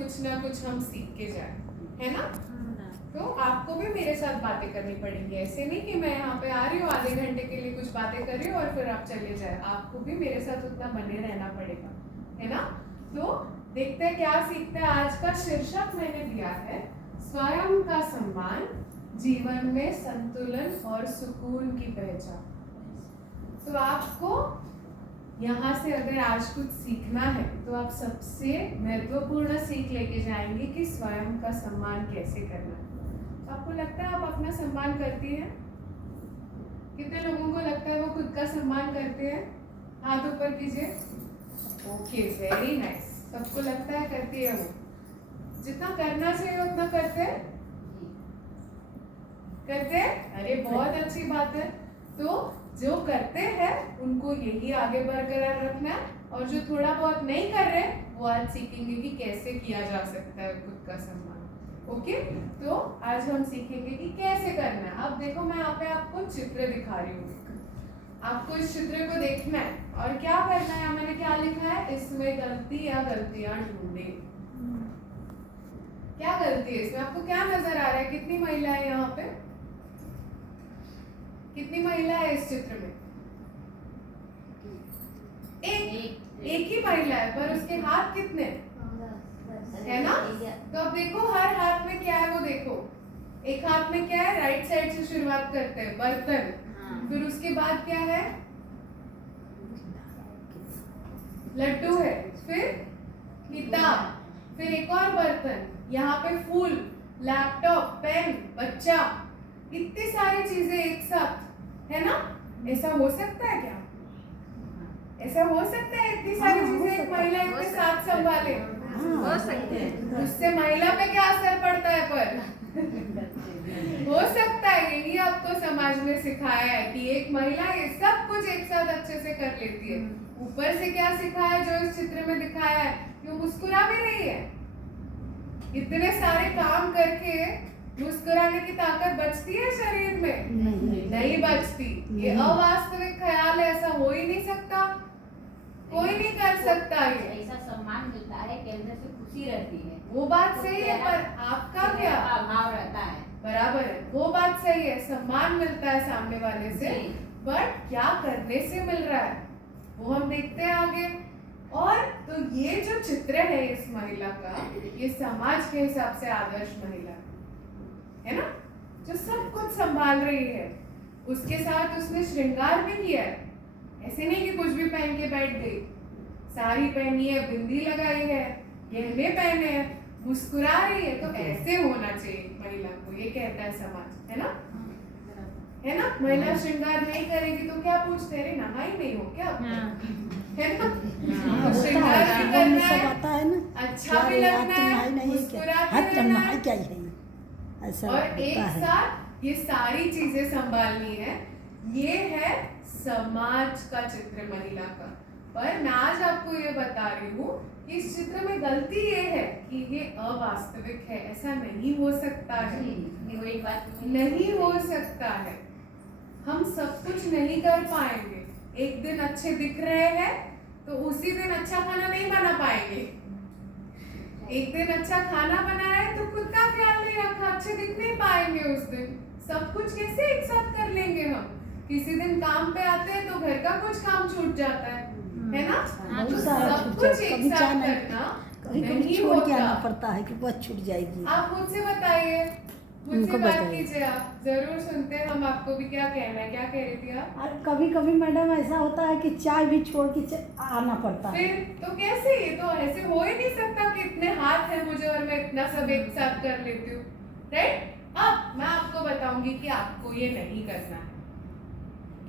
कुछ ना कुछ हम सीख के जाए, है ना? तो आपको भी मेरे साथ बातें करनी पड़ेंगी। ऐसे नहीं कि मैं यहाँ पे आ रही हूँ आधे घंटे के लिए कुछ बातें कर रही हूँ और फिर आप चले जाए। आपको भी मेरे साथ उतना बने रहना पड़ेगा, है ना? तो देखते हैं क्या सीखते हैं। आज का शीर्षक मैंने दिया है स्वयं का सम्मान, जीवन में संतुलन और सुकून की पहचान। तो आपको यहाँ से अगर आज कुछ सीखना है तो आप सबसे महत्वपूर्ण सीख लेके जाएंगे कि स्वयं का सम्मान कैसे करना है। तो आपको लगता है आप अपना सम्मान करती हैं? कितने लोगों को लगता है वो खुद का सम्मान करते हैं? हाथ ऊपर कीजिए। Okay, very nice. सबको लगता है करती है वो। जितना करना चाहिए उतना करते हैं? करते हैं? अरे बहुत अच्छी बात है। तो जो करते हैं उनको यही आगे बरकरार रखना है, और जो थोड़ा बहुत नहीं कर रहे वो आज सीखेंगे कि कैसे किया जा सकता है खुद का सम्मान। ओके, तो आज हम सीखेंगे कि कैसे करना है। अब देखो, मैं यहाँ पे आपको चित्र दिखा रही हूँ। आपको इस चित्र को देखना है और क्या करना है। मैंने क्या लिखा है इसमें? गलती या गलतियां ढूंढे। क्या गलती है इसमें? आपको क्या नजर आ रहा है? कितनी महिला है यहाँ पे? कितनी महिला है इस चित्र में? एक ही महिला है, पर उसके हाथ कितने है ना? तो अब देखो हर हाथ में क्या है वो देखो। एक हाथ में क्या है? राइट साइड से शुरुआत करते हैं, बर्तन। फिर उसके बाद क्या है? लड्डू है। फिर किताब। फिर एक और बर्तन, यहाँ पे फूल, लैपटॉप, पेन, बच्चा। इतनी सारी चीजें एक साथ, है ना? ऐसा हो सकता है क्या? ऐसा हो सकता है इतनी सारी चीजें एक महिला इतने साथ संभाले? हो सकते हैं। उससे महिला पे क्या असर पड़ता है? पर हो सकता है। यही आपको समाज में सिखाया है कि एक महिला ये सब कुछ एक साथ अच्छे से कर लेती है। ऊपर से क्या सिखाया है जो इस चित्र में दिखाया है? कि मुस्कुरा भी रही है। इतने सारे काम करके मुस्कुराने की ताकत बचती है शरीर में? नहीं बचती। ये अवास्तविक ख्याल है, ऐसा हो ही नहीं सकता। कोई नहीं कर सकता। ये ऐसा सम्मान मिलता है कि अंदर से खुशी रहती है। वो बात सही है, पर आपका क्या भाव रहता है? बराबर है, वो बात सही है। सम्मान मिलता है सामने वाले से, बट क्या करने से मिल रहा है वो हम देखते हैं आगे। और तो ये जो चित्र है इस महिला का, ये समाज के हिसाब से आदर्श महिला है ना, जो सब कुछ संभाल रही है। उसके साथ उसने श्रृंगार भी किया है। ऐसे नहीं कि कुछ भी पहन के बैठ गई। साड़ी पहनी है, बिंदी लगाई है, गहने पहने हैं, मुस्कुरा रही है। तो ऐसे होना चाहिए महिला को, ये कहता है समाज, है ना? है ना? महिला श्रृंगार नहीं करेगी तो क्या पूछते? अरे नहाई नहीं हो क्या? है ना? श्रृंगार भी करना है, अच्छा भी लगना है, मुस्कुराते रहना है, और एक साथ ये सारी चीजें संभालनी है। ये है समाज का चित्र महिला का। पर मैं आज आपको ये बता रही हूँ कि इस चित्र में गलती ये है कि ये अवास्तविक है। ऐसा नहीं हो सकता है, नहीं हो सकता है। हम सब कुछ नहीं कर पाएंगे। एक दिन अच्छे दिख रहे हैं तो उसी दिन अच्छा खाना नहीं बना पाएंगे। एक दिन अच्छा खाना बनाया है तो खुद का ख्याल नहीं रखा, अच्छे दिख नहीं पाएंगे उस दिन। सब कुछ कैसे एक साथ कर लेंगे हम? किसी दिन काम पे आते हैं तो घर का कुछ काम छूट जाता है ना? तो सब कुछ एक साथ करना नहीं होता, पड़ता है कि बस छूट जाएगी। आप मुझसे बताइए, मुझसे बात कीजिए। आप जरूर सुनते हैं हम आपको भी क्या कहना है। क्या कह रही थी आप? और कभी कभी मैडम ऐसा होता है कि चाय भी छोड़ के आना पड़ता है। फिर तो कैसे? ये तो ऐसे हो ही नहीं सकता कि इतने हाथ है मुझे और मैं इतना सब एक साथ कर लेती हूँ, राइट? अब मैं आपको बताऊंगी कि आपको ये नहीं करना है।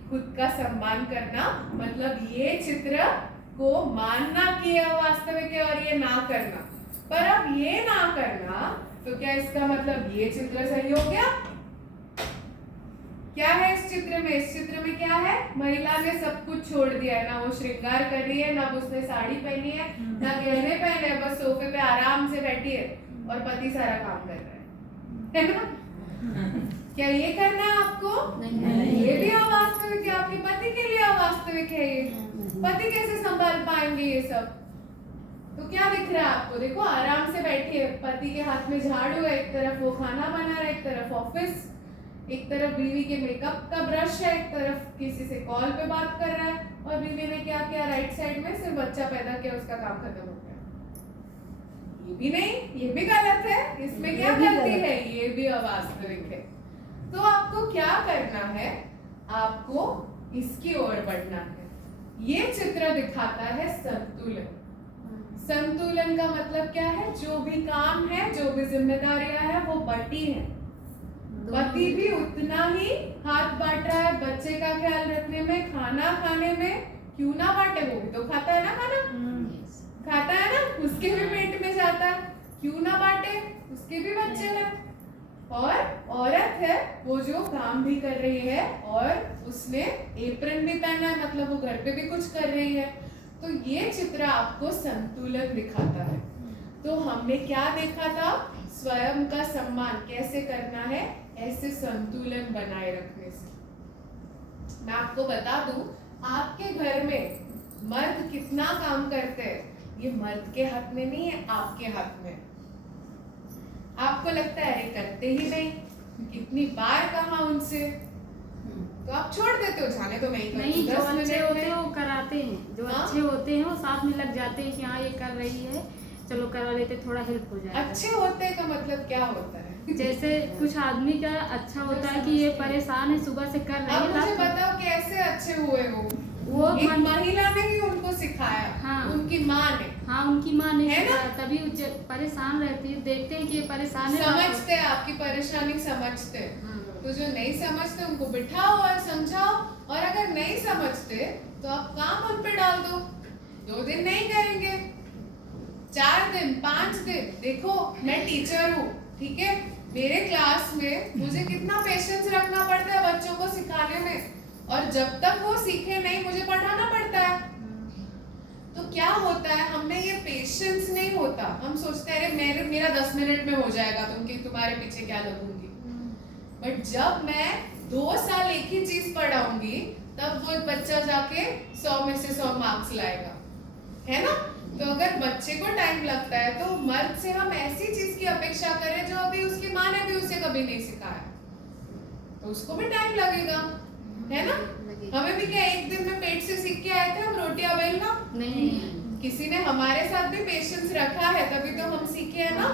खुद का सम्मान करना मतलब ये चित्र को मानना कि ये अवास्तविक है और ये ना करना। पर अब ये ना करना तो क्या इसका मतलब ये चित्र सही हो गया? क्या है इस चित्र में? इस चित्र में क्या है? महिला ने सब कुछ छोड़ दिया है। ना वो श्रृंगार कर रही है, ना उसने साड़ी पहनी है, ना गहने पहने हैं, बस सोफे पे आराम से बैठी है और पति सारा काम कर रहा है ना? क्या ये करना है आपको? नहीं। ये भी अवास्तविक है, आपके पति के लिए अवास्तविक है ये। पति कैसे संभाल पाएंगे ये सब? तो क्या दिख रहा है आपको? देखो आराम से बैठी है, पति के हाथ में झाड़ू है, एक तरफ वो खाना बना रहा है, एक तरफ ऑफिस, एक तरफ बीवी के मेकअप का ब्रश है, एक तरफ किसी से कॉल पे बात कर रहा है, और बीवी ने क्या किया, राइट साइड में सिर्फ बच्चा पैदा किया, उसका काम खत्म हो गया। ये भी नहीं, ये भी गलत है, इसमें क्या गलती है? ये भी अवास्तविक है। तो आपको क्या करना है? आपको इसकी ओर बढ़ना है। ये चित्र दिखाता है संतुलन। संतुलन का मतलब क्या है? जो भी काम है, जो भी जिम्मेदारियां है, वो बटी है। पति भी उतना ही हाथ बांट रहा है बच्चे का ख्याल रखने में, खाना खाने में। क्यों ना बांटे? वो भी तो खाता है ना खाना, खाता है ना, उसके भी पेट में जाता है। क्यों ना बांटे? उसके भी बच्चे हैं। और औरत है वो जो काम भी कर रही है, और उसने एप्रन भी पहना है, मतलब वो घर पे भी कुछ कर रही है। तो ये चित्र आपको संतुलन दिखाता है। तो हमने क्या देखा था? स्वयं का सम्मान कैसे करना है, ऐसे संतुलन बनाए रखने से। मैं आपको बता दूं, आपके घर में मर्द कितना काम करते हैं, ये मर्द के हाथ में नहीं है, आपके हाथ में। आपको लगता है अरे करते ही नहीं, कितनी बार कहा उनसे, तो आप छोड़ देते हो, जाने तो मैं ही नहीं, करूँ, जो 10 अच्छे मिनट होते हैं में। वो कराते हैं, जो हाँ? अच्छे होते हैं वो साथ में लग जाते हैं कि हाँ ये कर रही है, चलो करा लेते, थोड़ा हेल्प हो जाएगा। अच्छे होते का मतलब क्या होता है? जैसे कुछ आदमी का अच्छा होता है कि ये परेशान है, सुबह से कर रही अब है, मुझे रात को- बताओ कैसे अच्छे हुए वो? वो एक मन- महिला ने ही उनको सिखाया, हाँ। उनकी माँ ने। हाँ, उनकी माँ ने है ना? सिखाया, तभी परेशान रहती है, देखते हैं कि ये परेशान है, समझते हैं, आपकी परेशानी समझते हैं। हाँ। तो जो नहीं समझते उनको बिठाओ और समझाओ, और अगर नहीं समझते तो आप काम उन पे डाल दो। 2 दिन नहीं करेंगे, 4 दिन, 5 दिन। देखो मैं टीचर हूँ, ठीक है, मेरे क्लास में मुझे कितना पेशेंस रखना पड़ता है बच्चों को सिखाने में, और जब तक वो सीखे नहीं मुझे पढ़ाना पड़ता है। तो क्या होता है, हमें ये पेशेंस नहीं होता, हम सोचते हैं अरे मेरा 10 मिनट में हो जाएगा, तुम्हारे पीछे क्या लगूंगी। बट जब मैं 2 साल एक ही चीज पढ़ाऊंगी, तब वो बच्चा जाके 100 में से 100 मार्क्स लाएगा, है ना? तो अगर बच्चे को टाइम लगता है, तो मर्द से हम ऐसी चीज की अपेक्षा करें जो अभी उसकी माँ ने भी उसे कभी नहीं सिखाया, तो उसको भी टाइम लगेगा, है ना? हमें भी क्या एक दिन में पेट से सीख के आए थे हम रोटियां बेलना? नहीं, किसी ने हमारे साथ भी पेशेंस रखा है, तभी तो हम सीखे हैं ना।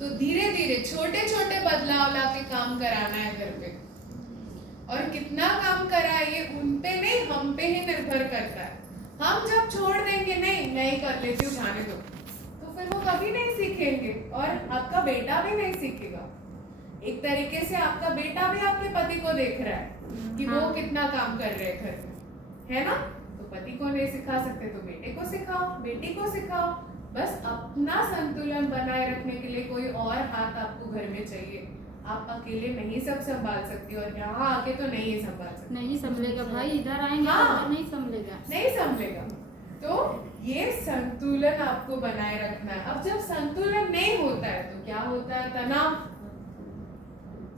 तो धीरे धीरे छोटे छोटे बदलाव ला के काम कराना है घर पे, और कितना काम कराए ये उन पे नहीं, हम पे ही निर्भर करता है। हम जब छोड़ देंगे, नहीं कर लेती हूँ, जाने दो, तो फिर वो कभी नहीं सीखेंगे, और आपका बेटा भी नहीं सीखेगा। एक तरीके से आपका बेटा भी आपके पति को देख रहा है कि वो हाँ। कितना काम कर रहे हैं घर में, है ना? तो पति को नहीं सिखा सकते तो बेटे को सिखाओ, बेटी को सिखाओ। बस अपना संतुलन बनाए रखने के लिए कोई और हाथ आपको घर में चाहिए। आप अकेले नहीं सब संभाल सकती, और यहाँ आके तो नहीं ही संभाल सकती, नहीं संभलेगा भाई, इधर आएंगे हाँ। तो इधर नहीं संभलेगा। नहीं संभलेगा। तो ये संतुलन आपको बनाए रखना है। अब जब संतुलन नहीं होता है तो क्या होता है? तनाव।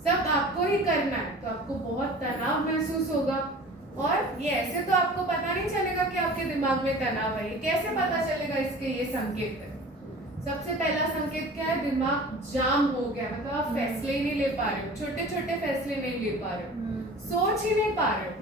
सब आपको ही करना है, तो आपको बहुत तनाव महसूस होगा, और ये ऐसे तो आपको पता नहीं चलेगा कि आपके दिमाग में तनाव है। कैसे पता चलेगा? इसके ये संकेत है। सबसे पहला संकेत क्या है? दिमाग जाम हो गया, मतलब आप फैसले ही नहीं ले पा रहे हो, छोटे छोटे फैसले नहीं ले पा रहे हो, सोच ही नहीं पा रहे हो।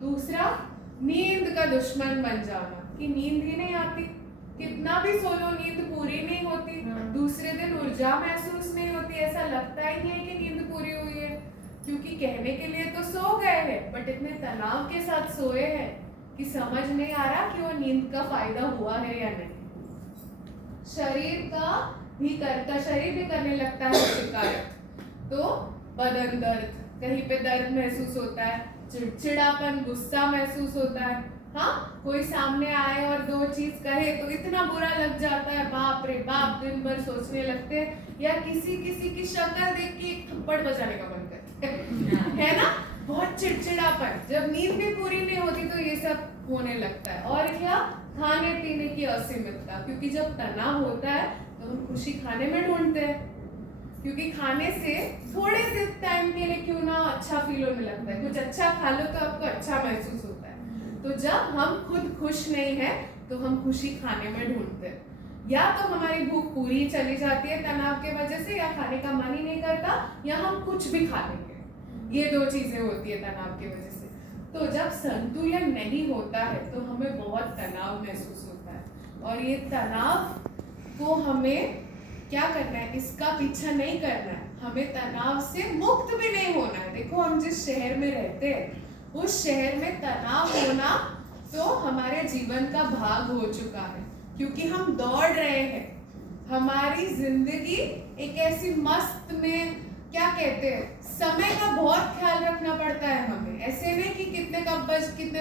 दूसरा, नींद का दुश्मन बन जाना, कि नींद ही नहीं आती, कितना भी सो लो नींद पूरी नहीं होती, दूसरे दिन ऊर्जा महसूस नहीं होती, ऐसा लगता ही नहीं है कि नींद पूरी हुई है, क्योंकि कहने के लिए तो सो गए हैं बट इतने तनाव के साथ सोए हैं कि समझ नहीं आ रहा कि वो नींद का फायदा हुआ है या नहीं। शरीर भी करने लगता है शिकायत, तो बदन दर्द, कहीं पे दर्द महसूस होता है, चिड़चिड़ापन, गुस्सा महसूस होता है। हाँ, कोई सामने आए और 2 चीज कहे तो इतना बुरा लग जाता है, बाप रे बाप, दिन भर सोचने लगते हैं, या किसी की शक्ल देख के एक थप्पड़ बजाने का मन करता है ना? बहुत चिड़चिड़ापन, जब नींद भी पूरी नहीं होती तो ये सब होने लगता है। और क्या? खाने पीने की असीमितता, क्योंकि जब तनाव होता है तो हम खुशी खाने में ढूंढते हैं, क्योंकि खाने से थोड़े से टाइम के लिए क्यों ना अच्छा फील होने लगता है, कुछ अच्छा खा लो तो आपको अच्छा महसूस होता है। तो जब हम खुद खुश नहीं है तो हम खुशी खाने में ढूंढते हैं। या तो हमारी भूख पूरी चली जाती है तनाव के वजह से, या खाने का मन ही नहीं करता, या हम कुछ भी खा लेंगे। ये दो चीजें होती है तनाव की वजह से। तो जब संतुलन नहीं होता है तो हमें बहुत तनाव महसूस होता है, और ये तनाव को हमें क्या करना है, इसका पीछा नहीं करना है, हमें तनाव से मुक्त भी नहीं होना है। देखो हम जिस शहर में रहते हैं उस शहर में तनाव होना तो हमारे जीवन का भाग हो चुका है, क्योंकि हम दौड़ रहे हैं। हमारी जिंदगी एक ऐसी मस्त में, क्या कहते हैं, समय का बहुत ख्याल रखना पड़ता है हमें। ऐसे नहीं कि कितने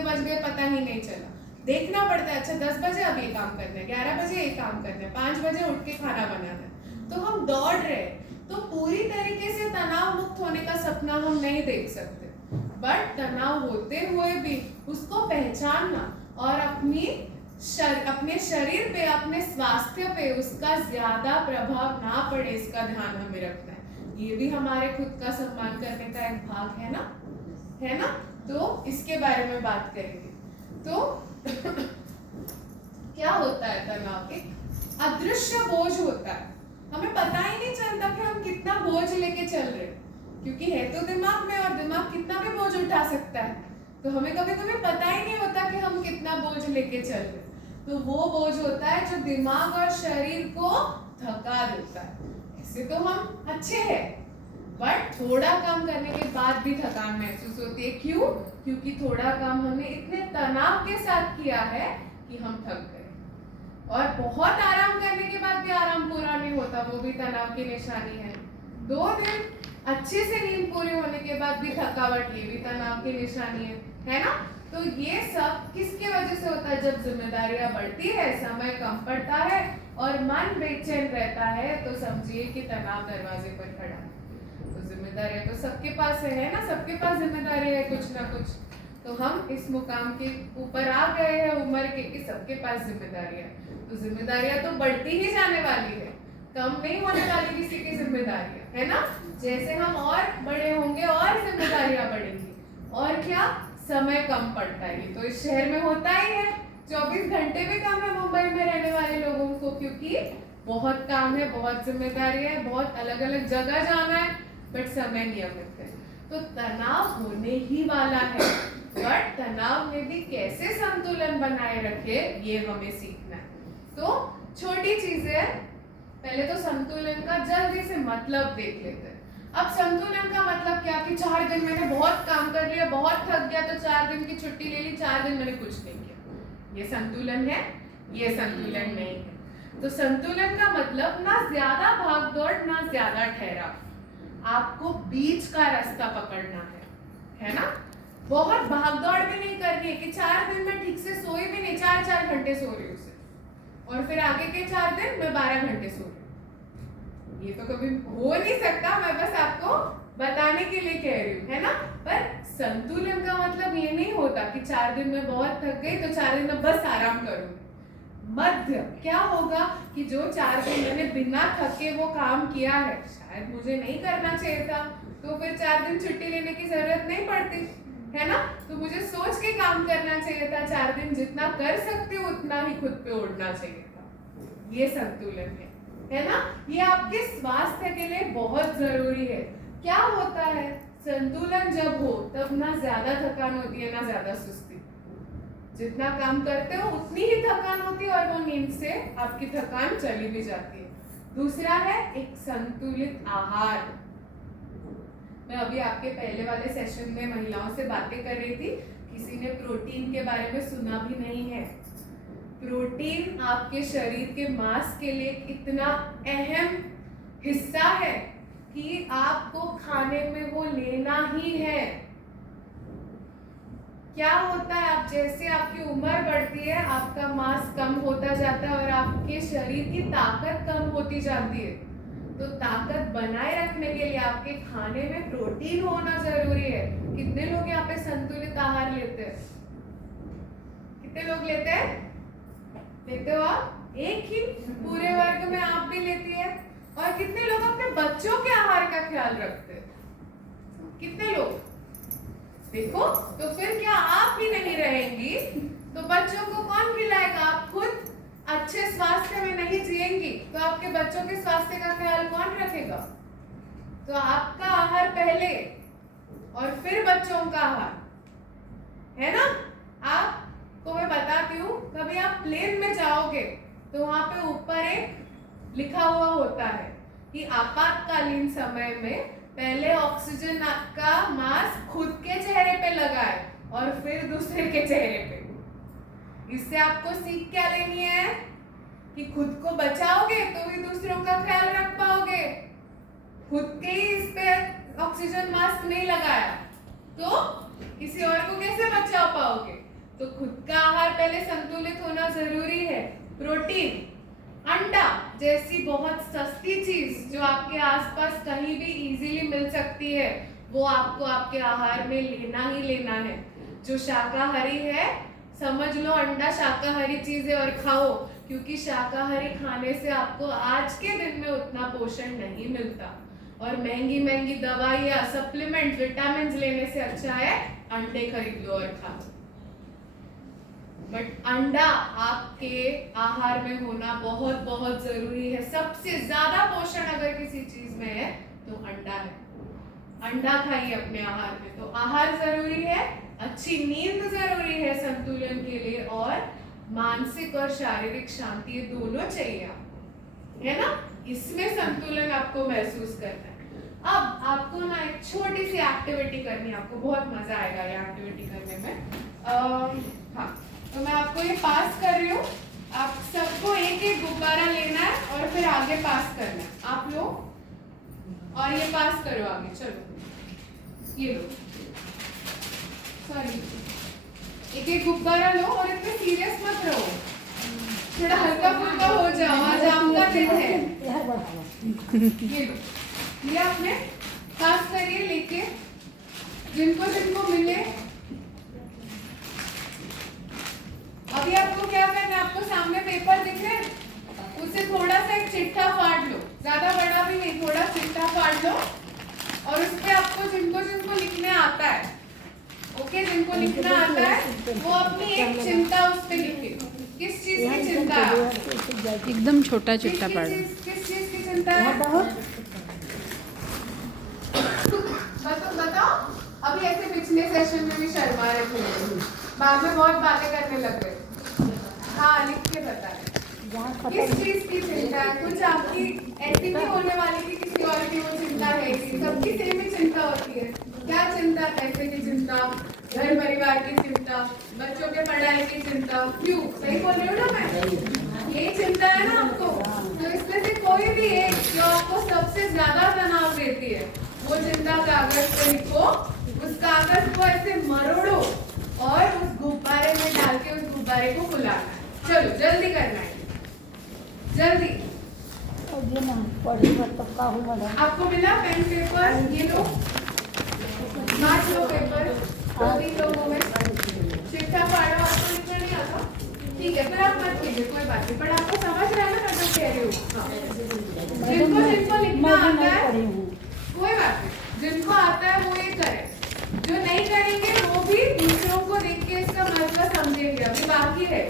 बज गए पता ही नहीं चला, देखना पड़ता है। अच्छा 10 बजे अब ये काम करना है, 11 बजे ये काम करना है, 5 बजे उठ के खाना बनाना है। तो हम दौड़ रहे हैं, तो पूरी तरीके से तनाव मुक्त होने का सपना हम नहीं देख सकते, बट तनाव होते हुए भी उसको पहचानना और अपने शरीर पे, अपने स्वास्थ्य पे उसका ज्यादा प्रभाव ना पड़े, इसका ध्यान हमें रखना है। ये भी हमारे खुद का सम्मान करने का एक भाग है ना। तो इसके बारे में बात करेंगे। तो क्या होता है तनाव? एक अदृश्य बोझ होता है, हमें पता ही नहीं चलता कि हम कितना बोझ लेके चल रहे हैं, क्योंकि है तो दिमाग में, और दिमाग कितना भी बोझ उठा सकता है। तो हमें कभी कभी पता ही नहीं होता कि हम कितना बोझ लेके चल रहे हैं। तो वो बोझ होता है जो दिमाग और शरीर को थका देता है। ऐसे तो हम अच्छे हैं, बट थोड़ा काम करने के बाद भी थकान महसूस होती है। क्यों? क्योंकि थोड़ा काम हमने इतने तनाव के साथ किया है कि हम थक गए, और बहुत आराम करने के बाद भी आराम पूरा नहीं होता, वो भी तनाव की निशानी है। 2 दिन अच्छे से नींद पूरी होने के बाद भी थकावट, ये भी तनाव की निशानी है ना। तो ये सब किसके वजह से होता है? जब जिम्मेदारियां बढ़ती है, समय कम पड़ता है और मन बेचैन रहता है, तो समझिए कि तनाव दरवाजे पर खड़ा है। तो जिम्मेदारियां तो सबके पास है ना, सबके पास जिम्मेदारी है कुछ ना कुछ। तो हम इस मुकाम के ऊपर आ गए हैं उम्र के कि सबके पास जिम्मेदारियां, तो जिम्मेदारियां तो बढ़ती ही जाने वाली है, कम नहीं होने वाली किसी की जिम्मेदारियां, है ना। जैसे हम और बड़े होंगे और जिम्मेदारियां बढ़ेंगी, और क्या, समय कम पड़ता है। तो इस शहर में होता ही है, 24 घंटे भी कम है मुंबई में रहने वाले लोगों को, क्योंकि बहुत काम है, बहुत जिम्मेदारी है, बहुत अलग अलग जगह जाना है, बट समय नियमित है। तो तनाव होने ही वाला है, बट तनाव में भी कैसे संतुलन बनाए रखे, ये हमें सीखना है। तो छोटी चीजें, पहले तो संतुलन का जल्दी से मतलब देख लेते हैं। अब संतुलन का मतलब क्या कि 4 दिन मैंने बहुत काम कर लिया, बहुत थक गया, तो 4 दिन की छुट्टी ले ली, 4 दिन मैंने कुछ नहीं किया। ये संतुलन है? ये संतुलन नहीं है। तो संतुलन का मतलब ना ज्यादा भागदौड़, ना ज्यादा ठहराव, आपको बीच का रास्ता पकड़ना है ना। बहुत भागदौड़ भी नहीं करनी है कि 4 दिन में ठीक से सोई भी नहीं, 4-4 घंटे सो रही हूँ और फिर आगे के 4 दिन मैं 12 घंटे सो रही हूँ। ये तो कभी हो नहीं सकता, मैं बस आपको बताने के लिए कह रही हूँ, है ना। पर संतुलन का मतलब ये नहीं होता कि 4 दिन में बहुत थक गई तो 4 दिन में बस आराम करूंगी। मध्य क्या होगा कि जो 4 दिन मैंने बिना थके वो काम किया है, शायद मुझे नहीं करना चाहिए था, तो फिर 4 दिन छुट्टी लेने की जरूरत नहीं पड़ती, है ना। तो मुझे सोच के काम करना चाहिए था, 4 दिन जितना कर सकती हूँ उतना ही खुद पे उड़ना चाहिए था। ये संतुलन है ना। ये आपके स्वास्थ्य के लिए बहुत जरूरी है। क्या होता है, संतुलन जब हो तब ना ज्यादा थकान होती है ना ज्यादा सुस्ती। जितना काम करते हो उतनी ही थकान होती है, और वो नींद से आपकी थकान चली भी जाती है। दूसरा है एक संतुलित आहार। मैं अभी आपके पहले वाले सेशन में महिलाओं से बातें कर रही थी, किसी ने प्रोटीन के बारे में सुना भी नहीं है। प्रोटीन आपके शरीर के मांस के लिए इतना अहम हिस्सा है कि आपको खाने में वो लेना ही है। क्या होता है, आप जैसे आपकी उम्र बढ़ती है आपका मांस कम होता जाता है और आपके शरीर की ताकत कम होती जाती है। तो ताकत बनाए रखने के लिए आपके खाने में प्रोटीन होना जरूरी है। कितने लोग यहाँ पे संतुलित आहार लेते हैं? कितने लोग लेते हैं? लेते हो आप? एक ही पूरे वर्ग में आप भी लेती है। और कितने लोग अपने बच्चों के आहार का ख्याल रखते हैं? कितने लोग? देखो, तो फिर क्या आप ही नहीं रहेंगी तो बच्चों को कौन खिलाएगा? आप खुद अच्छे स्वास्थ्य में नहीं जिए आपके बच्चों के स्वास्थ्य का ख्याल कौन रखेगा? तो आपका आहार पहले और फिर बच्चों का आहार, है ना? आपको मैं बताती हूँ, कभी आप प्लेन में जाओगे तो वहां पे ऊपर एक लिखा हुआ होता है कि आपातकालीन समय में पहले ऑक्सीजन का मास्क खुद के चेहरे पे लगाए और फिर दूसरे के चेहरे पे। इससे आपको सीख क्या लेनी है कि खुद को बचाओगे तो ही दूसरों का ख्याल रख पाओगे। खुद के ही इस पे ऑक्सीजन मास्क नहीं लगाया तो किसी और को कैसे बचा पाओगे? तो खुद का आहार पहले संतुलित होना जरूरी है। प्रोटीन, अंडा जैसी बहुत सस्ती चीज जो आपके आसपास कहीं भी इजीली मिल सकती है, वो आपको आपके आहार में लेना ही लेना है। जो शाकाहारी है, समझ लो अंडा शाकाहारी चीज है और खाओ, क्योंकि शाकाहारी खाने से आपको आज के दिन में उतना पोषण नहीं मिलता। और महंगी महंगी दवाइयाँ, सप्लीमेंट, विटामिन लेने से अच्छा है अंडे खरीद लो और खाओ। बट अंडा आपके आहार में होना बहुत बहुत जरूरी है। सबसे ज्यादा पोषण अगर किसी चीज में है तो अंडा है। अंडा खाइए अपने आहार में। तो आहार जरूरी है, अच्छी नींद जरूरी है संतुलन के लिए, और मानसिक और शारीरिक शांति, ये दोनों चाहिए आपको, है ना? इसमें संतुलन आपको महसूस करना है। अब आपको ना एक छोटी सी एक्टिविटी करनी है, आपको बहुत मजा आएगा ये एक्टिविटी करने में। हाँ, तो मैं आपको ये पास कर रही हूँ। आप सबको एक एक गुब्बारा लेना है और फिर आगे पास करना है। आप लो और ये पास करो आगे। चलो ये लो, सॉरी, एक एक गुब्बारा लो और इतने सीरियस मत रहो, थोड़ा हल्का फुल्का हो जाओ, आज आपका दिन है। ये लो, ये आपने पास करिए लेके, जिनको जिनको मिले। अभी आपको क्या करना है, आपको सामने पेपर दिख रहे हैं, उसे थोड़ा सा एक चिट्ठा फाड़ लो, ज्यादा बड़ा भी नहीं, थोड़ा चिट्ठा फाड़ लो और उस पे आपको जिनको जिनको लिखने आता है, ओके, जिनको लिखना आता है वो अपनी एक चिंता उस पे लिखे। किस चीज की चिंता है? एकदम छोटा चिट्ठा पड़ा। किस चीज की चिंता है? बताओ। अभी ऐसे पिछले सेशन में भी शर्मा रहे थे, बाद में बहुत बातें करने लग गए। हाँ, लिख के बता रहे। किस चीज की चिंता है? कुछ आपकी ऐसी नहीं होने वाली कि किसी और की वो चिंता है, सबकी सेम ही चिंता होती है। क्या चिंता? पैसे की चिंता, घर परिवार की चिंता, बच्चों के पढ़ाई की चिंता। क्यों? सही बोल रही हूँ ना मैं? ये चिंता है ना आपको। तो इसमें से कोई भी एक जो आपको सबसे ज्यादा तनाव देती है, वो चिंता कागज पे लिखो। उस कागज को ऐसे मरोड़ो और उस गुब्बारे में डाल के उस गुब्बारे को फुलाना है। चलो जल्दी करना है, जल्दी। आपको मिला पेन पेपर? ये लो, बांट लो पेपर 2-3 लोगों में। चिट्ठा फाड़ो, आपको लिखना नहीं आता? ठीक है, फिर आप मत कीजिए, कोई बात नहीं, पर आपको समझ रहा है ना मैं जो कह रही हूँ? जिनको जिनको लिखना आता है कोई बात नहीं, जिनको आता है वो ये करे, जो नहीं करेंगे वो भी दूसरों को देख के इसका मतलब समझेंगे। अभी बाकी है,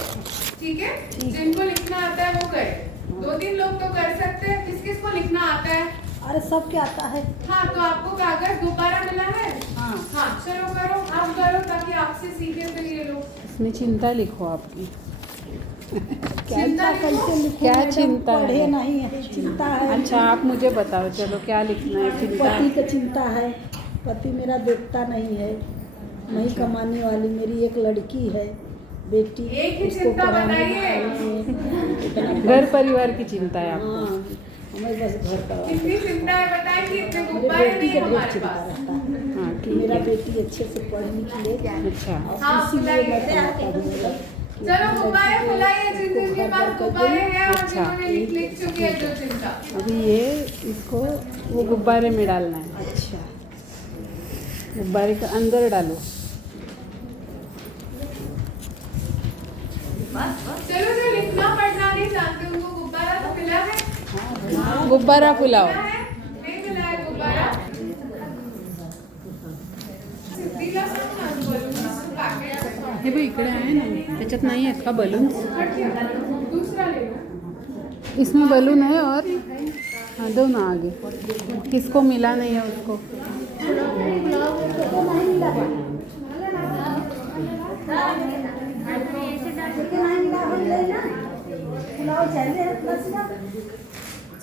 ठीक है? जिनको लिखना आता है वो करे। 2-3 लोग तो कर सकते हैं। किस किस को लिखना आता है? अरे सब क्या आता है। हाँ, तो आपको कागज गुब्बारा मिला है? हाँ, चलो करो, आप करो ताकि आपसे सीखे फिर ये लोग। इसमें चिंता लिखो आपकी। चिंता लिखो। क्या चिंता है? पढ़े नहीं है, चिंता है। अच्छा, आप मुझे बताओ, चलो क्या लिखना है? चिंता। पति की चिंता है, पति मेरा देखता नहीं है, मैं ही कमाने वाली, मेरी एक लड़की है, बेटी, एक ही उसको चिंता पढ़ाने बताइए। लिखाने। घर परिवार की चिंता है आपको? हाँ, हमें बस घर का। कितनी चिंता है बताइए? इतने मेरे गुब्बारे बेटी नहीं का हमारे बहुत चिंता पास। रहता है। हाँ, ठीक मेरा है। बेटी अच्छे से पढ़ लिख ले। अच्छा, हाँ, इसीलिए मैं कमाता हूँ। चलो गुब्बारे फुलाइए, जिन जिन के पास गुब्बारे हैं और अच्छा। जिन्होंने लिख चुके हैं जो चिंता। अभी ये इसको वो गुब्बारे में डालना है। अच्छा, गुब्बारे के अंदर डालो। चलो जो लिखना पढ़ना नहीं चाहते उनको गुब्बारा तो मिला है? गुब्बारा फुलाओ। मिला है? नहीं मिला है गुब्बारा? सिद्धीला सांग ना बलून्स पैकेट। हे बघ, इकडे आहे ना, त्याच्यात नाही आहेत का बलून्स? दूसरा ले लो। इसमें बलून है और हाँ दो ना आगे, किसको मिला नहीं है उसको।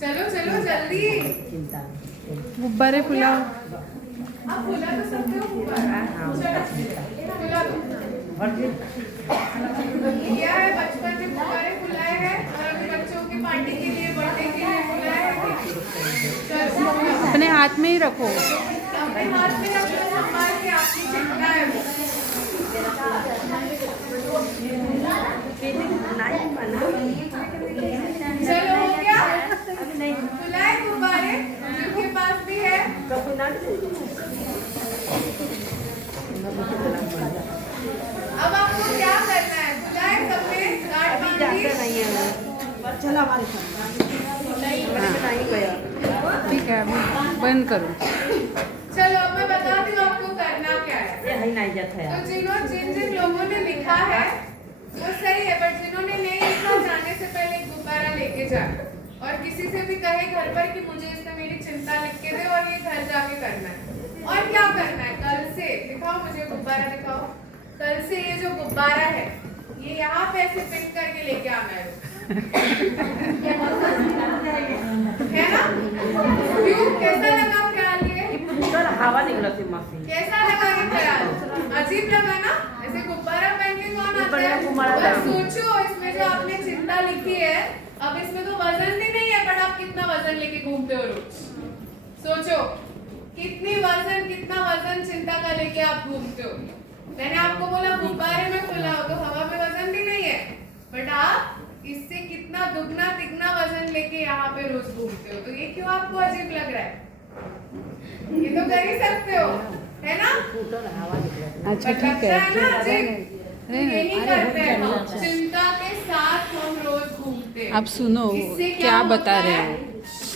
चलो चलो जल्दी। गुब्बारे फुलाओ। आप फुला तो सकते हो गुब्बारा। चलो, फुला दो। किया है बचपन में गुब्बारे फुलाए हैं और अभी बच्चों की पार्टी के लिए बर्थडे के लिए फुलाए हैं। चलो, अपने हाथ में ही रखो। अपने हाथ में रखो, संभाल के, आपकी चिंता है वो। चलो हो गया, फुलाए गुब्बारे, जिनके पास भी है। अब आपको क्या करना है? फुलाए सबने, गांठ बांधी। चलो हमारे साथ। ठीक है अभी बंद करो। चलो अब मैं बताती हूँ आपको करना क्या है। तो जिन जिन लोगों ने लिखा है वो सही है, बट जिन्होंने नहीं लिखा जाने से पहले एक गुब्बारा लेके जाए और किसी से भी कहे घर पर कि मुझे इसमें मेरी चिंता लिख के दे और ये घर जाके करना है। और क्या करना है? कल से दिखाओ मुझे गुब्बारा, दिखाओ। कल से ये जो गुब्बारा है ये यहाँ पे ऐसे पिन करके लेके आना है। है ना? क्यों? कैसा लगा ख्याल ये? हवा निकला थी मासी। कैसा लगा ये ख्याल? अजीब लगा ना? ऐसे गुब्बारा पहन के कौन आता है? घुमाया बस सोचो, इसमें जो आपने चिंता लिखी है, अब इसमें तो वजन भी नहीं है, बट आप कितना वजन लेके घूमते हो रोज? सोचो, कितना वजन चिंता का लेके आप घूमते हो। मैंने आपको बोला गुब्बारे में फुलाओ, तो हवा में वजन भी नहीं है, बट आप इससे कितना दुगना तिगना वजन लेके यहाँ पे रोज घूमते हो। तो ये क्यों आपको अजीब लग रहा है? ये तो कर ही सकते हो, है ना? अच्छा ठीक लगता है। है ना अजीब? यही करते हैं हम। अच्छा। चिंता के साथ हम रोज घूमते हैं। आप सुनो इससे क्या होता बता रहे है? हो।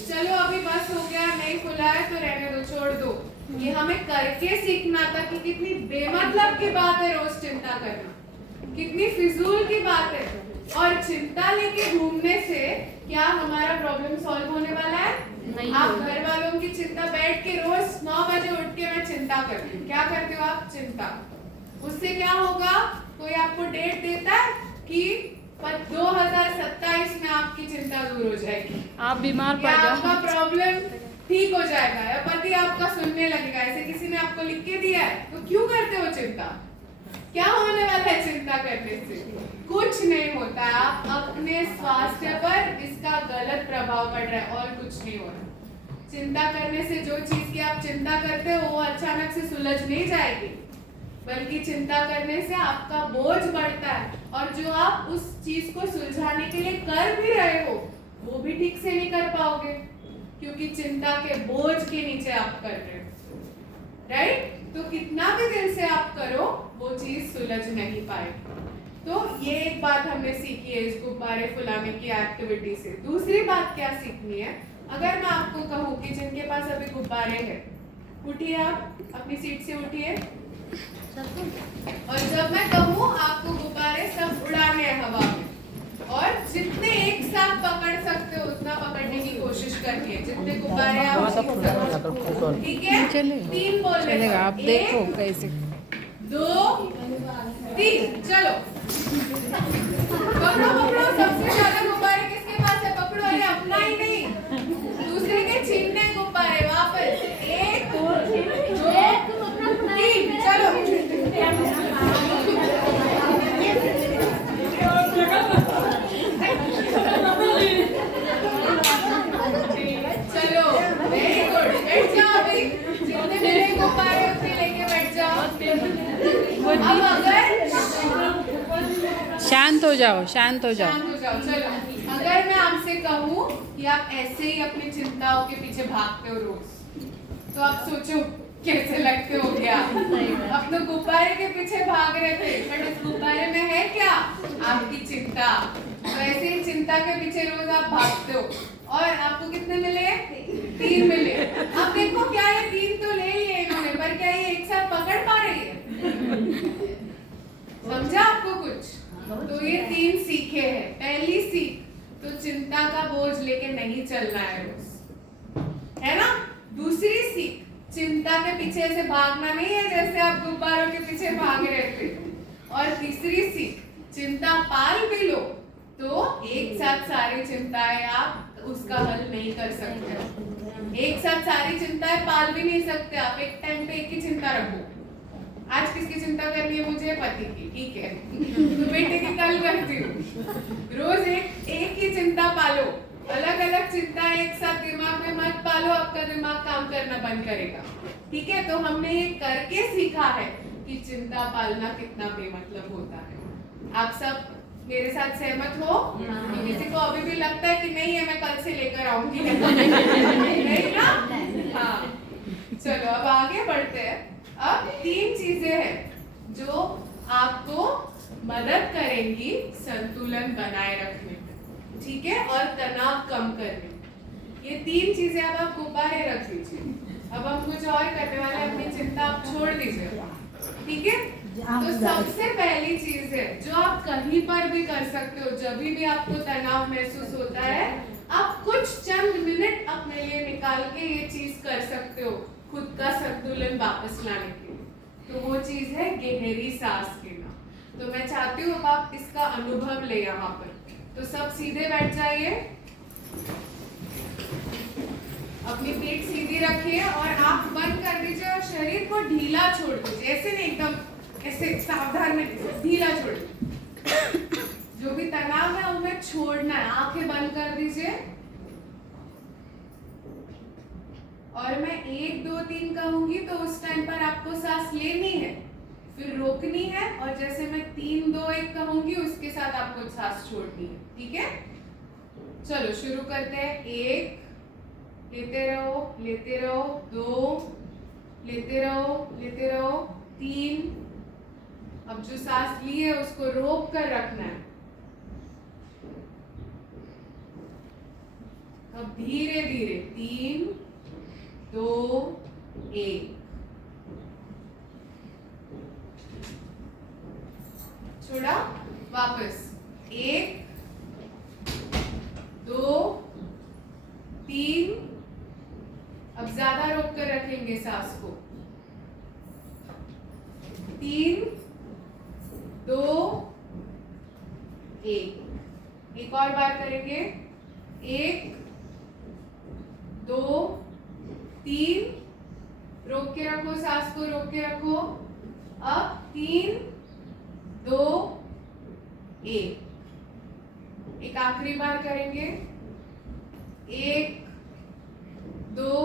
चलो अभी बस हो गया, नहीं खुला है तो रहने दो, छोड़ दो। ये हमें करके सीखना था कि कितनी बेमतलब की बात है रोज चिंता करना, कितनी फिजूल की बात है। और चिंता लेके घूमने से क्या हमारा प्रॉब्लम सॉल्व होने वाला है? नहीं। आप घर वालों की चिंता बैठ के रोज 9 बजे उठ के मैं चिंता करती हूँ। क्या करते हो आप? चिंता। उससे क्या होगा? कोई आपको डेट देता है कि 2027 में आपकी चिंता दूर हो जाएगी, आप बीमार या पड़ आपका जाओ। प्रॉब्लम ठीक हो जाएगा, या पति आपका सुनने लगेगा। ऐसे किसी ने आपको लिख के दिया है, तो क्यों करते हो चिंता? क्या होने वाला है चिंता करने से? कुछ नहीं होता है। आप अपने स्वास्थ्य पर इसका गलत प्रभाव पड़ रहा है और कुछ नहीं हो रहा। चिंता करने से जो चीज की आप चिंता करते हो वो अचानक से सुलझ नहीं जाएगी, बल्कि चिंता करने से आपका बोझ बढ़ता है, और जो आप उस चीज को सुलझाने के लिए कर भी रहे हो वो भी ठीक से नहीं कर पाओगे, क्योंकि चिंता के बोझ के नीचे आप कर रहे हो। राइट? तो कितना भी दिल से आप करो वो चीज सुलझ नहीं पाएगी। तो ये एक बात हमने सीखी है इस गुब्बारे फुलाने की एक्टिविटी से। दूसरी बात क्या सीखनी है? अगर मैं आपको कहूँ कि जिनके पास अभी गुब्बारे हैं, उठिए, आप अपनी सीट से उठिए, और जब मैं कहूँ आपको गुब्बारे सब उड़ाने हैं हवा में, और जितने एक साथ पकड़ सकते हो उतना पकड़ने की कोशिश करिए, जितने गुब्बारे आप खींच सकते हो। ठीक है? चलेगा। 3 बोलने चलेगा, आप देखो 1, कैसे। 2, 3, चलो। पकड़ो पकड़ो, सबसे ज्यादा गुब्बारे किसके पास है? पकड़ो। अरे अपना ही नहीं, दूसरे के छीनने गुब्बारे वापस। 1, 2, 3, चलो। चलो, वेरी गुड। बैठ जाओ अभी, जितने मेरे गुब्बारे उतने लेके बैठ जाओ। अब अगर शांत हो जाओ, शांत हो जाओ। शांत हो जाओ। चलो, अगर मैं आपसे कहूँ कि आप ऐसे ही अपनी चिंताओं के पीछे भागते हो रोज, तो आप सोचो कैसे लगते हो क्या? अब तो गुब्बारे के पीछे भाग रहे थे, बट इस गुब्बारे में है क्या? आपकी चिंता। तो ऐसे ही चिंता के पीछे रोज आप भागते हो, और आपको कितने मिले? 3 मिले। अब देखो, क्या ये 3 तो ले लिए इन्होंने, पर क्या ये एक साथ पकड़ पा रही है? समझा आपको कुछ? तो ये 3 सीखे हैं। पहली सीख, तो चिंता का बोझ लेके नहीं चलना है रोज, है ना। दूसरी सीख, चिंता के पीछे ऐसे भागना नहीं है जैसे आप गुब्बारों के पीछे भाग रहे थे। और तीसरी सीख, चिंता पाल भी लो तो एक साथ सारी चिंताएं आप उसका हल नहीं कर सकते। एक साथ सारी चिंताएं पाल भी नहीं सकते आप। एक टाइम पे एक ही चिंता रखो। आज किसकी चिंता करनी है मुझे? पति की, ठीक है। तो बेटे की कल करती हूँ। रोज एक ही चिंता पालो। अलग अलग चिंता एक साथ दिमाग में मत पालो, आपका दिमाग काम करना बंद करेगा, ठीक है। तो हमने ये करके सीखा है कि चिंता पालना कितना बेमतलब होता है। आप सब मेरे साथ सहमत हो? किसी को अभी भी लगता है कि नहीं है मैं कल से लेकर आऊंगी? नहीं ना? हाँ, चलो अब आगे बढ़ते हैं। अब 3 चीजें हैं जो आपको मदद करेंगी संतुलन बनाए रखने में, ठीक है, और तनाव कम करने में। ये 3 चीजें अब आप गुब्बारे रख दीजिए। अब हम कुछ और करने वाले हैं, अपनी चिंता आप छोड़ दीजिए, ठीक है। तो सबसे पहली चीज है जो आप कहीं पर भी कर सकते हो, जब भी आपको तनाव महसूस होता है, आप कुछ चंद मिनट अपने लिए निकाल के ये चीज कर सकते हो खुद का संतुलन वापस लाने के लिए। तो वो चीज है गहरी सांस लेना। तो मैं चाहती हूँ अब आप इसका अनुभव ले यहाँ पर। तो सब सीधे बैठ जाइए, अपनी पीठ सीधी रखिए और आंख बंद कर दीजिए और शरीर को ढीला छोड़ दीजिए। ऐसे नहीं, एकदम ऐसे सावधान में ढीला छोड़ दीजिए। जो भी तनाव है उन्हें छोड़ना है। आंखें बंद कर दीजिए और मैं 1 2 3 कहूंगी तो उस टाइम पर आपको सांस लेनी है, फिर रोकनी है, और जैसे मैं 3 2 1 कहूंगी उसके साथ आपको सांस छोड़नी है, ठीक है। चलो शुरू करते हैं। 1, लेते रहो लेते रहो, 2, लेते रहो लेते रहो, 3, अब जो सांस ली है उसको रोक कर रखना है। अब धीरे धीरे 3 2 1, छोड़ा, वापस 1 2 3, अब ज्यादा रोक कर रखेंगे सांस को। 3 2 1, एक और बार करेंगे। 1 2 3, रोक के रखो सांस को, रोक के रखो। अब 3 2 1, एक आखिरी बार करेंगे। 1 2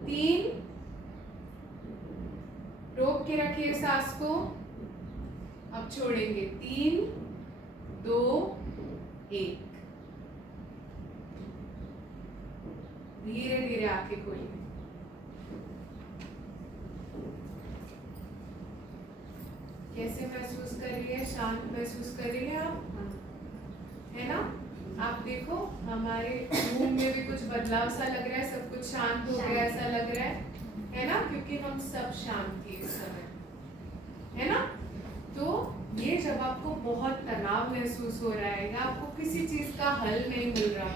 3, रोक के रखिए सांस को, अब छोड़ेंगे। 3 2 1, धीरे धीरे आंखें खोलिए। कैसे महसूस कर रही है? शांत महसूस कर रही है आप, है ना? आप देखो हमारे रूम में भी कुछ बदलाव सा लग रहा है, सब कुछ शांत हो गया ऐसा लग रहा है ना? क्योंकि हम सब शांत थे इस समय, है ना? तो ये जब आपको बहुत तनाव महसूस हो रहा है या आपको किसी चीज का हल नहीं मिल रहा,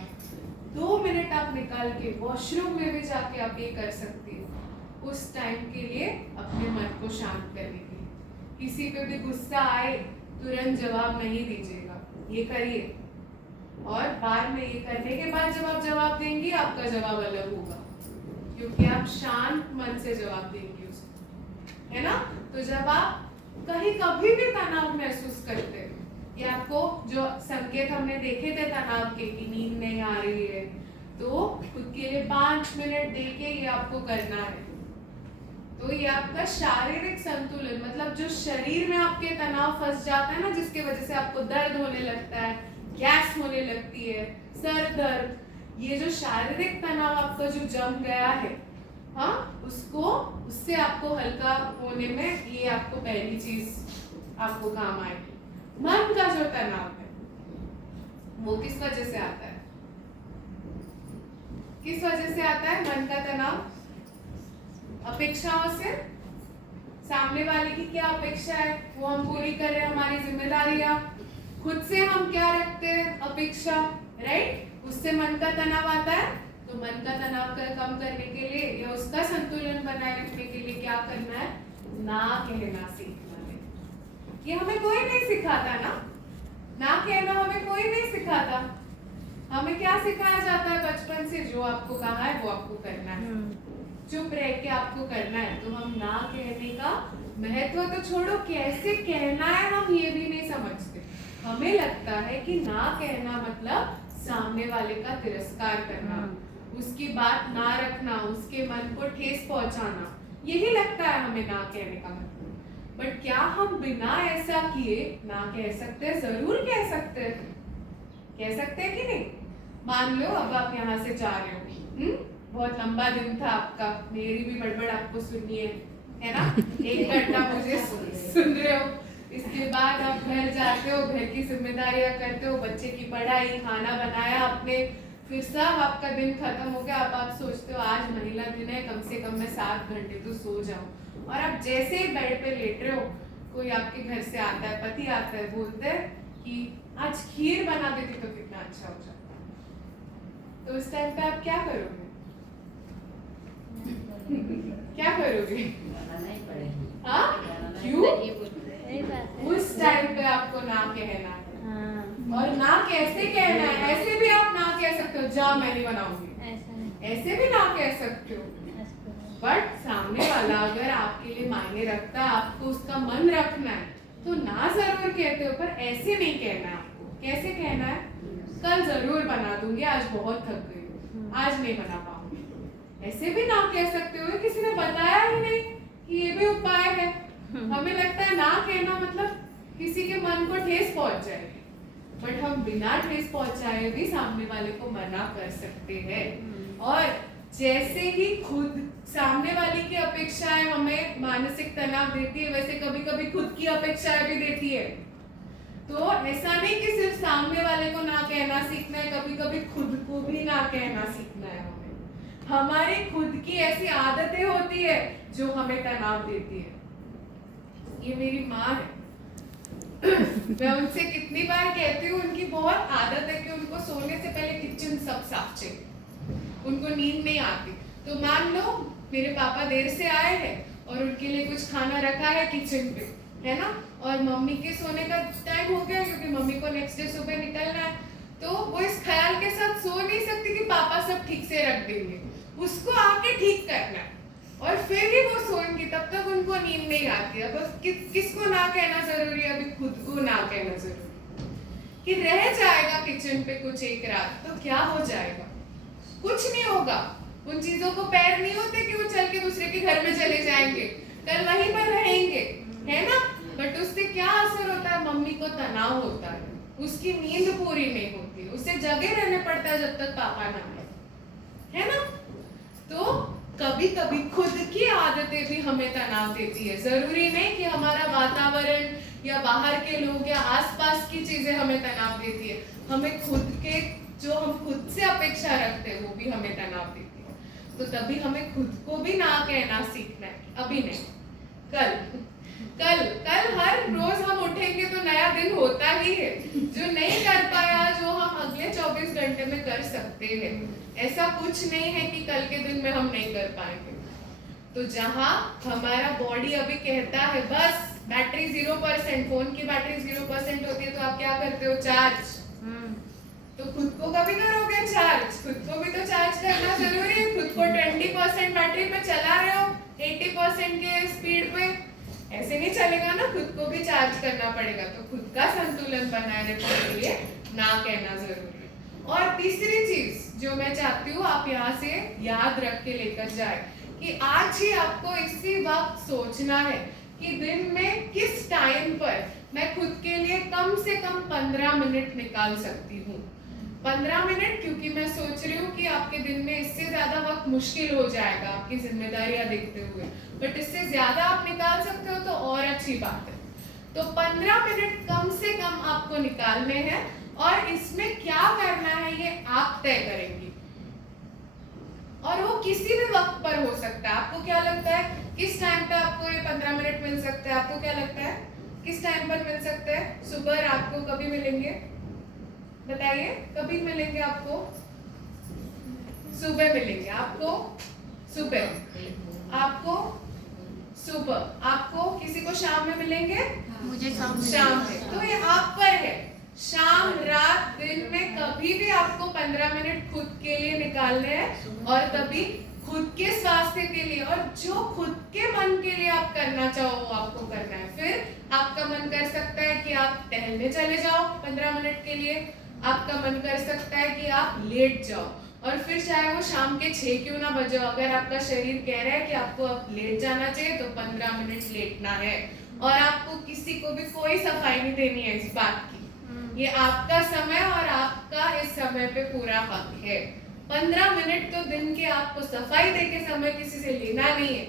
2 मिनट आप निकाल के वॉशरूम में भी जाके आप ये कर सकती हो, उस टाइम के लिए अपने मन को शांत करने के लिए। किसी पे भी गुस्सा आए तुरंत जवाब नहीं दीजिएगा, ये करिए। और बाद में ये करने के बाद जब आप जवाब देंगी आपका जवाब अलग होगा, क्योंकि आप शांत मन से जवाब देंगे उसको, है ना? तो जब आप कहीं कभी भी तनाव महसूस करते हैं, ये आपको जो संकेत हमने देखे थे तनाव के कि नींद नहीं आ रही है, तो खुद के लिए 5 मिनट देके ये आपको करना है। तो ये आपका शारीरिक संतुलन, मतलब जो शरीर में आपके तनाव फंस जाता है ना, जिसके वजह से आपको दर्द होने लगता है, गैस होने लगती है, सर दर्द, ये जो शारीरिक तनाव आपका जो जम गया है, हाँ, उससे आपको हल्का होने में ये आपको पहली चीज आपको काम आएगी। मन का जो तनाव है वो किस वजह से आता है? किस वजह से आता है मन का तनाव? अपेक्षाओं से। सामने वाले की क्या अपेक्षा है वो हम पूरी कर रहे हैं, हमारी जिम्मेदारियां। खुद से हम क्या रखते हैं? अपेक्षा, राइट। उससे मन का तनाव आता है, तो मन का तनाव कम करने के लिए या उसका संतुलन बनाए रखने के लिए क्या करना है, ना कहना सीखना है। ये हमें कोई नहीं सिखाता ना कहना हमें कोई नहीं सिखाता। हमें क्या सिखाया जाता है बचपन से, जो आपको कहा है वो आपको करना है, चुप रह के आपको करना है। तो हम ना कहने का महत्व तो छोड़ो, कैसे कहना है हम ये भी नहीं समझते। हमें लगता है कि ना कहना मतलब सामने वाले का तिरस्कार करना, उसकी बात ना रखना, उसके मन को ठेस पहुंचाना, यही लगता है हमें ना कहने का मतलब। बट क्या हम बिना ऐसा किए ना कह सकते हैं? जरूर कह सकते हैं। कह सकते हैं कि नहीं? मान लो अब आप यहाँ से जा रहे हो, बहुत लंबा दिन था आपका, मेरी भी बड़बड़ आपको सुननी है ना? 1 घंटा मुझे सुन रहे हो, इसके बाद आप घर जाते हो, घर की जिम्मेदारियां करते हो, बच्चे की पढ़ाई, खाना बनाया आपने, फिर सब आपका दिन खत्म हो गया। अब आप सोचते हो आज महिला दिन है, कम से कम मैं 7 घंटे तो सो जाऊं। और आप जैसे ही बेड पे लेट रहे हो, कोई आपके घर से आता है, पति आता है, बोलते हैं कि आज खीर बना देती तो कितना अच्छा हो जाता। तो उस टाइम पे आप क्या करोगे? क्या करोगे? बनाना ही पड़ेगी। हाँ? क्यों? उस टाइम पे आपको ना कहना है। और ना कैसे कहना है? ऐसे भी आप ना कह सकते हो, जा मैं नहीं बनाऊंगी, ऐसे भी ना कह सकते हो। बट सामने वाला अगर आपके लिए मायने रखता है, आपको उसका मन रखना है, तो ना जरूर कहते हो, पर ऐसे नहीं कहना है आपको। कैसे कहना है? कल जरूर बना दूंगी, आज बहुत थक गई हूँ, आज नहीं बना पाऊंगी। ऐसे भी ना कह सकते हो, किसी ने बताया ही नहीं कि ये भी उपाय है। हमें लगता है ना कहना मतलब किसी के मन को ठेस पहुंच जाएगी, बट हम बिना ठेस पहुंचाए भी सामने वाले को मना कर सकते हैं। और जैसे ही खुद सामने वाले की अपेक्षाएं हमें मानसिक तनाव देती है, वैसे कभी कभी खुद की अपेक्षाएं भी देती है। तो ऐसा नहीं कि सिर्फ सामने वाले को ना कहना सीखना है, कभी कभी खुद को भी ना कहना सीखना है हमें। हमारी खुद की ऐसी आदतें होती है जो हमें तनाव देती है। ये मेरी माँ है, मैं उनसे कितनी बार कहती हूँ, उनकी बहुत आदत है कि उनको सोने से पहले किचन सब साफ चाहिए, उनको नींद नहीं आती। तो मान लो मेरे पापा देर से आए हैं और उनके लिए कुछ खाना रखा है किचन पे, है ना, और मम्मी के सोने का टाइम हो गया क्योंकि मम्मी को नेक्स्ट डे सुबह निकलना है, तो वो इस ख्याल के साथ सो नहीं सकती कि पापा सब ठीक से रख देंगे, उसको आके ठीक करना है और फिर ही वो सोएंगी, तब तक उनको नींद नहीं आती है। बस किसको ना कहना जरूरी है? अभी खुद को ना कहना जरूरी कि रह जाएगा किचन पे कुछ एक रात, तो क्या हो जाएगा? कुछ नहीं होगा। उन चीजों को पैर नहीं होते कि वो चल के दूसरे के घर में चले जाएंगे, कल वहीं पर रहेंगे, है ना। बट उससे क्या असर होता है? मम्मी को तनाव होता है, उसकी नींद पूरी नहीं होती, उसे जगे रहने पड़ता है जब तक पापा ना आए, है ना। तो कभी कभी खुद की आदतें भी हमें तनाव देती है। जरूरी नहीं कि हमारा वातावरण या बाहर के लोग या आसपास की चीजें हमें तनाव देती है, हमें खुद के जो हम खुद से अपेक्षा रखते हैं वो भी हमें तनाव देती है। तो तभी हमें खुद को भी ना कहना सीखना है। अभी नहीं, कल कल कल हर रोज हम उठेंगे तो नया दिन होता ही है। जो नहीं कर पाया, जो हम अगले 24 घंटे में कर सकते हैं, ऐसा कुछ नहीं है कि कल के दिन में हम नहीं कर पाएंगे। तो जहां हमारा बॉडी अभी कहता है बस बैटरी 0%, फोन की बैटरी 0% होती है, तो आप क्या करते हो? चार्ज। तो खुद को कभी करोगे चार्ज? खुद को भी तो चार्ज करना जरूरी है। खुद को 20% बैटरी पे चला रहे हो 80% के स्पीड पे, ऐसे नहीं चलेगा ना, खुद को भी चार्ज करना पड़ेगा। तो खुद का संतुलन बनाए रखने के लिए ना कहना जरूरी है। और तीसरी चीज जो मैं चाहती हूँ आप यहाँ से याद रख के लेकर जाए कि आज ही आपको इसी वक्त सोचना है कि दिन में किस टाइम पर मैं खुद के लिए कम से कम 15 मिनट निकाल सकती हूँ। 15 मिनट, क्योंकि मैं सोच रही हूँ कि आपके दिन में इससे ज्यादा वक्त मुश्किल हो जाएगा आपकी जिम्मेदारियां देखते हुए, बट इससे ज्यादा आप निकाल सकते हो तो और अच्छी बात है। तो 15 मिनट कम से कम आपको निकालने हैं और इसमें क्या करना है ये आप तय करेंगी, और वो किसी भी वक्त पर हो सकता है। आपको क्या लगता है किस टाइम पे आपको ये 15 मिनट मिल सकता है? आपको क्या लगता है किस टाइम पर मिल सकता है? सुबह, रात को, कभी मिलेंगे? बताइए कभी मिलेंगे आपको? सुबह मिलेंगे आपको, सुबह आपको, सुबह आपको, किसी को शाम में मिलेंगे, मुझे शाम में। तो ये आप पर है, शाम रात दिन में कभी भी आपको 15 मिनट खुद के लिए निकालने हैं, और तभी खुद के स्वास्थ्य के लिए, और जो खुद के मन के लिए आप करना चाहो वो आपको करना है। फिर आपका मन कर सकता है कि आप टहलने चले जाओ 15 मिनट के लिए, आपका मन कर सकता है कि आप लेट जाओ, और फिर चाहे वो शाम के 6 क्यों ना बजे, अगर आपका शरीर कह रहा है कि आपको अब लेट जाना चाहिए तो 15 मिनट लेटना है, और आपको किसी को भी कोई सफाई नहीं देनी है इस बात की। ये आपका समय और आपका इस समय पे पूरा हक है। 15 मिनट तो दिन के आपको सफाई दे के समय किसी से लेना नहीं है,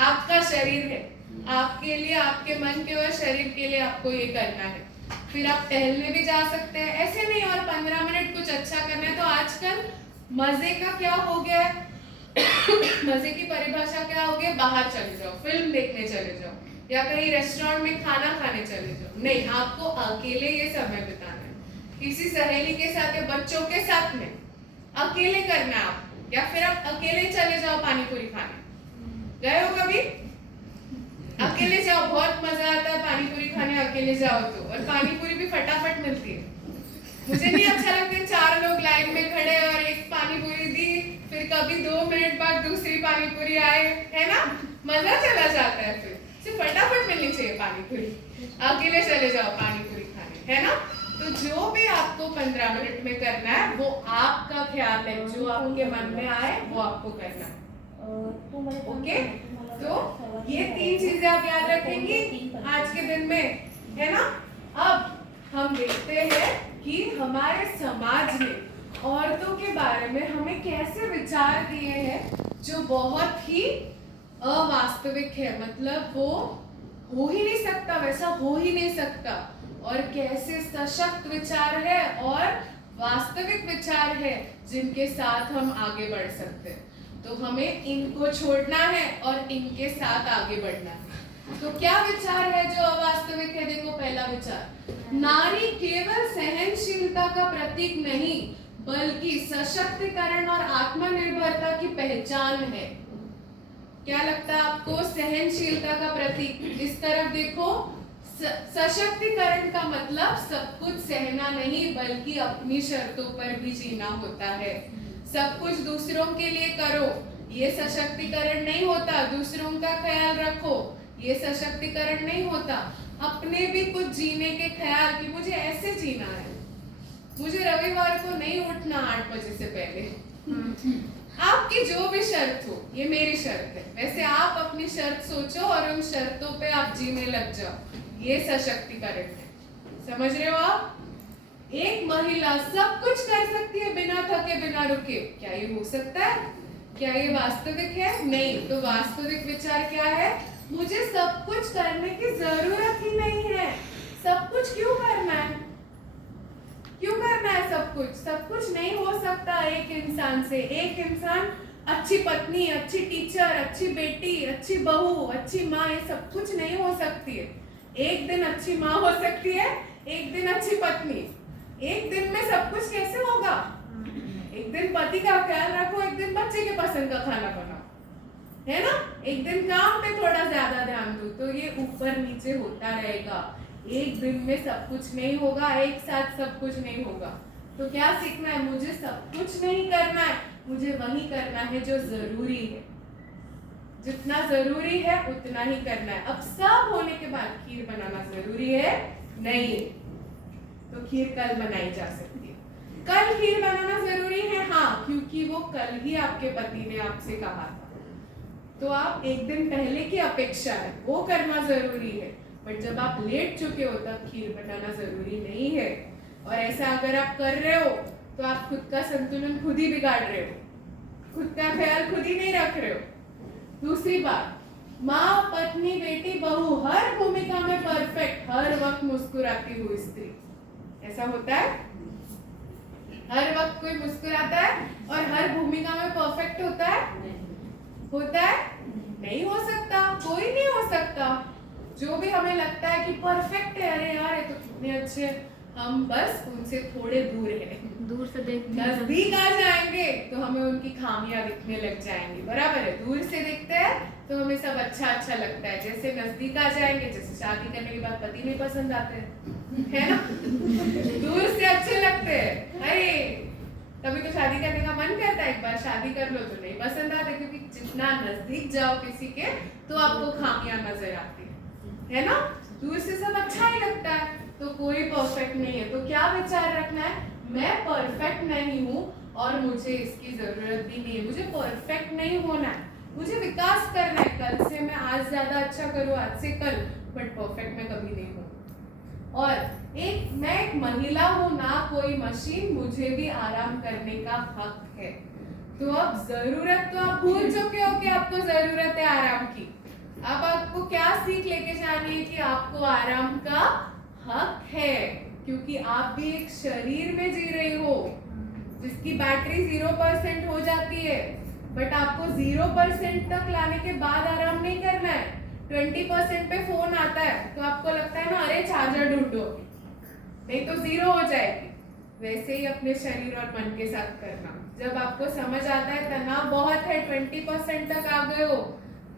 आपका शरीर है, आपके लिए, आपके मन के और शरीर के लिए आपको ये करना है। फिर आप टहलने भी जा सकते हैं, ऐसे नहीं, और 15 मिनट कुछ अच्छा करना है। तो आजकल मजे का क्या हो गया है मजे की परिभाषा क्या हो गई? बाहर चले जाओ, फिल्म देखने चले जाओ, या कहीं रेस्टोरेंट में खाना खाने चले जाओ। नहीं, आपको अकेले ये समय बिताना है, किसी सहेली के साथ या बच्चों के साथ में अकेले करना है आपको, या फिर आप अकेले चले जाओ पानी पूरी खाने। गए हो कभी? अकेले जाओ, बहुत मजा आता है पानी पूरी खाने अकेले जाओ तो, और पानी पूरी भी फटाफट मिलती है। मुझे नहीं अच्छा लगता 4 लोग लाइन में खड़े और एक पानी पूरी दी, फिर कभी 2 मिनट बाद दूसरी पानी पूरी आए, है ना, मजा चला जाता है। फिर सिर्फ फटाफट मिलनी चाहिए पानी पूरी, अकेले चले जाओ पानी पूरी खाने, है ना। तो जो भी आपको 15 मिनट में करना है वो आपका ख्याल है, जो आपके मन में आए वो आपको करना है। ओके, तो ये 3 चीजें आप याद रखेंगी आज के दिन में, है ना। अब हम देखते हैं कि हमारे समाज ने औरतों के बारे में हमें कैसे विचार दिए हैं जो बहुत ही अवास्तविक है, मतलब वो हो ही नहीं सकता, वैसा हो ही नहीं सकता, और कैसे सशक्त विचार है और वास्तविक विचार है जिनके साथ हम आगे बढ़ सकते हैं। तो हमें इनको छोड़ना है और इनके साथ आगे बढ़ना है। तो क्या विचार है जो अवास्तविक है? देखो, पहला विचार, नारी केवल सहनशीलता का प्रतीक नहीं बल्कि सशक्तिकरण और आत्मनिर्भरता की पहचान है। क्या लगता है आपको? सहनशीलता का प्रतीक। इस तरफ देखो, सशक्तिकरण का मतलब सब कुछ सहना नहीं बल्कि अपनी शर्तों पर भी जीना होता है। सब कुछ दूसरों के लिए करो, ये सशक्तिकरण नहीं होता। दूसरों का ख्याल रखो, ये सशक्तिकरण नहीं होता। अपने भी कुछ जीने के ख्याल कि मुझे ऐसे जीना है, मुझे रविवार को नहीं उठना 8 बजे से पहले। आपकी जो भी शर्त हो, ये मेरी शर्त है, वैसे आप अपनी शर्त सोचो और उन शर्तों पे आप जीने लग जाओ, ये सशक्तिकरण है। समझ रहे हो आप? एक महिला सब कुछ कर सकती है बिना थके बिना रुके, क्या ये हो सकता है? क्या ये वास्तविक है? नहीं। तो वास्तविक विचार क्या है? मुझे सब कुछ करने की जरूरत ही नहीं है। सब कुछ क्यों करना है? क्यों करना है सब कुछ? सब कुछ नहीं हो सकता एक इंसान से। एक इंसान अच्छी पत्नी, अच्छी टीचर, अच्छी बेटी, अच्छी बहू, अच्छी माँ, ये सब कुछ नहीं हो सकती है। एक दिन अच्छी माँ हो सकती है, एक दिन अच्छी पत्नी। एक दिन में सब कुछ कैसे होगा? एक दिन पति का ख्याल रखो, एक दिन बच्चे के पसंद का खाना बनाओ, है ना। एक दिन काम पे थोड़ा ज्यादा ध्यान दो, तो ये ऊपर नीचे होता रहेगा। एक दिन में सब कुछ नहीं होगा, एक साथ सब कुछ नहीं होगा। तो क्या सीखना है? मुझे सब कुछ नहीं करना है, मुझे वही करना है जो जरूरी है। जितना जरूरी है उतना ही करना है। अब सब होने के बाद खीर बनाना जरूरी है? नहीं। तो खीर कल बनाई जा सकती है। कल खीर बनाना जरूरी है? हाँ, क्योंकि वो कल ही आपके पति ने आपसे कहा था। तो आप एक दिन पहले की अपेक्षा है वो करना जरूरी है, बट जब आप लेट चुके हो तब खीर बनाना जरूरी नहीं है। और ऐसा अगर आप कर रहे हो तो आप खुद का संतुलन खुद ही बिगाड़ रहे हो, खुद का ख्याल खुद ही नहीं रख रहे हो। दूसरी बात, माँ, पत्नी, बेटी, बहू, हर भूमिका में परफेक्ट, हर वक्त मुस्कुराती हुई स्त्री, ऐसा होता है? हर वक्त कोई मुस्कुराता है और हर भूमिका में परफेक्ट होता है? होता है? नहीं हो सकता, कोई नहीं हो सकता। जो भी हमें लगता है कि परफेक्ट है, अरे यार ये तो कितने अच्छे हम बस उनसे थोड़े दूर हैं। दूर से देखते हैं नजदीक आ जाएंगे तो हमें उनकी खामियां दिखने लग जाएंगी, बराबर है। दूर से देखते हैं तो हमें सब अच्छा अच्छा लगता है, जैसे नजदीक आ जाएंगे, जैसे शादी करने के बाद पति नहीं पसंद आते हैं, है ना। दूर से अच्छे लगते हैं, अरे कभी तो शादी करने का मन करता है, एक बार शादी कर लो तो नहीं पसंद आते, क्योंकि जितना नजदीक जाओ किसी के तो आपको खामियां नजर आती है ना। दूर से सब अच्छा ही लगता है, तो कोई परफेक्ट नहीं है। तो क्या विचार रखना है, मैं परफेक्ट नहीं हूँ और मुझे इसकी जरूरत भी नहीं है, मुझे परफेक्ट नहीं होना है, मुझे विकास करना है। कल से मैं आज ज्यादा अच्छा करूँ, आज से कल, बट परफेक्ट मैं कभी नहीं हूँ। और मैं एक महिला हूँ ना कोई मशीन, मुझे भी आराम करने का हक है। तो अब जरूरत तो आप भूल चुके हो कि आपको जरूरत है आराम की। अब आपको क्या सीख लेके जानी है कि आपको आराम का हक है, क्योंकि आप भी एक शरीर में जी रही हो जिसकी बैटरी 0% हो जाती है, बट आपको 0% तक लाने के बाद आराम नहीं करना है। 20% पे फोन आता है तो आपको लगता है ना, अरे चार्जर ढूंढो, नहीं तो 0 हो जाएगी। वैसे ही अपने शरीर और मन के साथ करना। जब आपको समझ आता है तनाव बहुत है, 20% तक आ गए हो,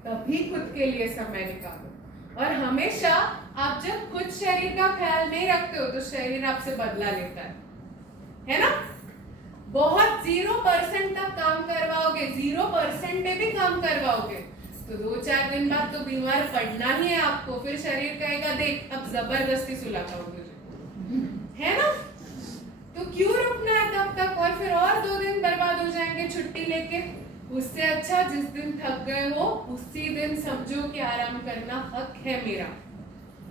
तभी खुद के लिए समय निकालो। और हमेशा आप जब खुद शरीर का ख्याल नहीं रखते हो तो शरीर आपसे बदला लेता है ना। बहुत 0% तक काम करवाओगे, 0% पे भी काम करवाओगे तो 2-4 दिन बाद तो बीमार पड़ना ही है आपको। फिर शरीर कहेगा देख अब जबरदस्ती सुलाता हूँ तुझे, है ना। तो क्यों रुकना है तब तक, और फिर और 2 दिन बर्बाद हो जाएंगे छुट्टी लेके। उससे अच्छा जिस दिन थक गए हो उसी दिन समझो कि आराम करना हक है मेरा,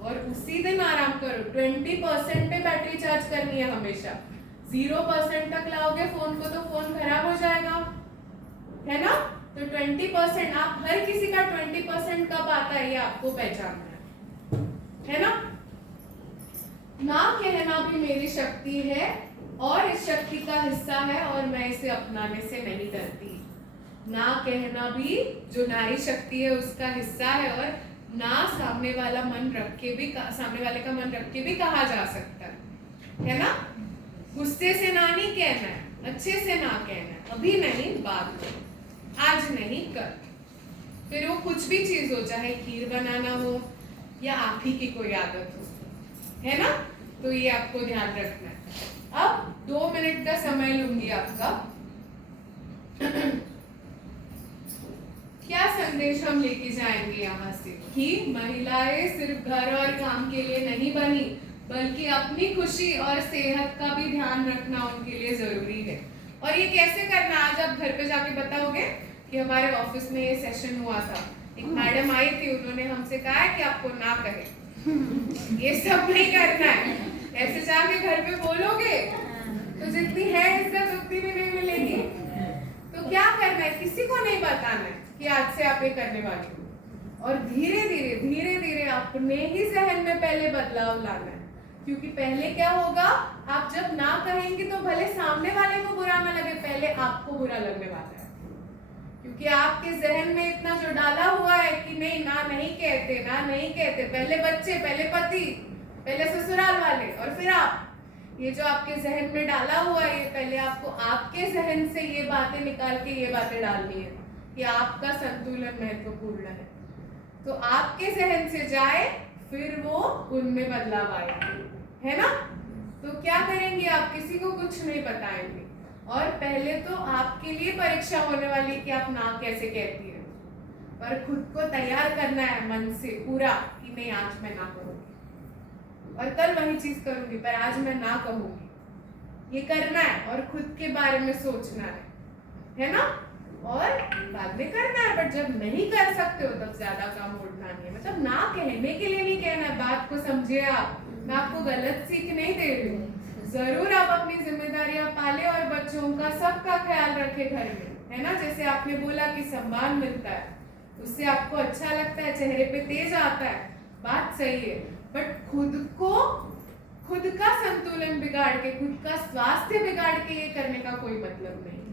और उसी दिन आराम करो। 20% पे बैटरी चार्ज करनी है हमेशा। 0% तक लाओगे फोन को तो फोन खराब हो जाएगा, है ना। तो 20%, आप हर किसी का 20% कब आता है ये आपको पहचानना है ना। ना कहना भी मेरी शक्ति है और इस शक्ति का हिस्सा है, और मैं इसे अपनाने से नहीं डरती। ना कहना भी जो नारी शक्ति है उसका हिस्सा है, और ना सामने वाले का मन रख के भी कहा जा सकता है ना। गुस्से से ना नहीं कहना है, अच्छे से ना कहना है, अभी नहीं बाद में, आज नहीं कल। फिर वो कुछ भी चीज हो, चाहे खीर बनाना हो या आप ही की कोई आदत हो, है ना। तो ये आपको ध्यान रखना है। अब 2 मिनट का समय लूंगी आपका। क्या संदेश हम लेके जाएंगे यहाँ से कि महिलाएं सिर्फ घर और काम के लिए नहीं बनी, बल्कि अपनी खुशी और सेहत का भी ध्यान रखना उनके लिए जरूरी है। और ये कैसे करना, आज आप घर पे जाके बताओगे कि हमारे ऑफिस में ये सेशन हुआ था, एक मैडम आई थी, उन्होंने हमसे कहा है कि आपको ना कहे। ये सब नहीं करना है। ऐसे जाके घर पे बोलोगे तो जितनी है इज्जत उतनी भी नहीं मिलेगी। तो क्या करना है, किसी को नहीं बताना है कि आज से आप ये करने वाली हो, और धीरे धीरे अपने ही जहन में पहले बदलाव लाना है। क्योंकि पहले क्या होगा, आप जब ना कहेंगे तो भले सामने वाले को बुरा ना लगे, पहले आपको बुरा लगने वाला है। क्योंकि आपके जहन में इतना जो डाला हुआ है कि नहीं नहीं कहते, पहले बच्चे, पहले पति, पहले ससुराल वाले और फिर आप। ये जो आपके जहन में डाला हुआ है, ये पहले आपको आपके जहन से ये बातें निकाल के ये बातें डालनी है कि आपका संतुलन महत्वपूर्ण है। तो आपके जहन से जाए, फिर वो उनमें बदलाव आएगा, है ना। तो क्या करेंगे आप, किसी को कुछ नहीं बताएंगे, और पहले तो आपके लिए परीक्षा होने वाली कि आप ना कैसे कहती है, पर खुद को तैयार करना है मन से पूरा कि नहीं आज मैं ना करूंगी, और कल वही चीज करूंगी, पर आज मैं ना कहूंगी। ये करना है और खुद के बारे में सोचना है ना। और बाद में करना है, बट जब नहीं कर सकते हो तब ज्यादा काम उड़ना नहीं है। मतलब ना कहने के लिए नहीं कहना है, बात को समझिए आप। मैं आपको गलत सीख नहीं दे रही हूँ। जरूर आप अपनी जिम्मेदारियां पाले और बच्चों का सबका ख्याल रखे घर में, है ना। जैसे आपने बोला कि सम्मान मिलता है, उससे आपको अच्छा लगता है, चेहरे पे तेज आता है, बात सही है। बट खुद का संतुलन बिगाड़ के, खुद का स्वास्थ्य बिगाड़ के ये करने का कोई मतलब नहीं।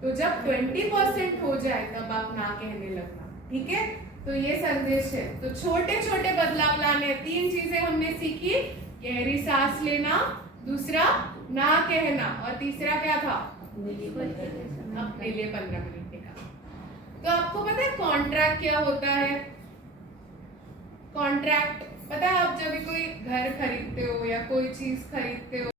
तो जब 20% हो जाए तब आप ना कहने लगना, ठीक है। तो ये संदेश है। तो छोटे छोटे बदलाव लाने, 3 चीजें हमने सीखी। गहरी सांस लेना, दूसरा ना कहना, और तीसरा क्या था? अपने लिए 15 मिनट निकाल। तो आपको पता है कॉन्ट्रैक्ट क्या होता है? कॉन्ट्रैक्ट पता है, आप जब भी कोई घर खरीदते हो या कोई चीज खरीदते हो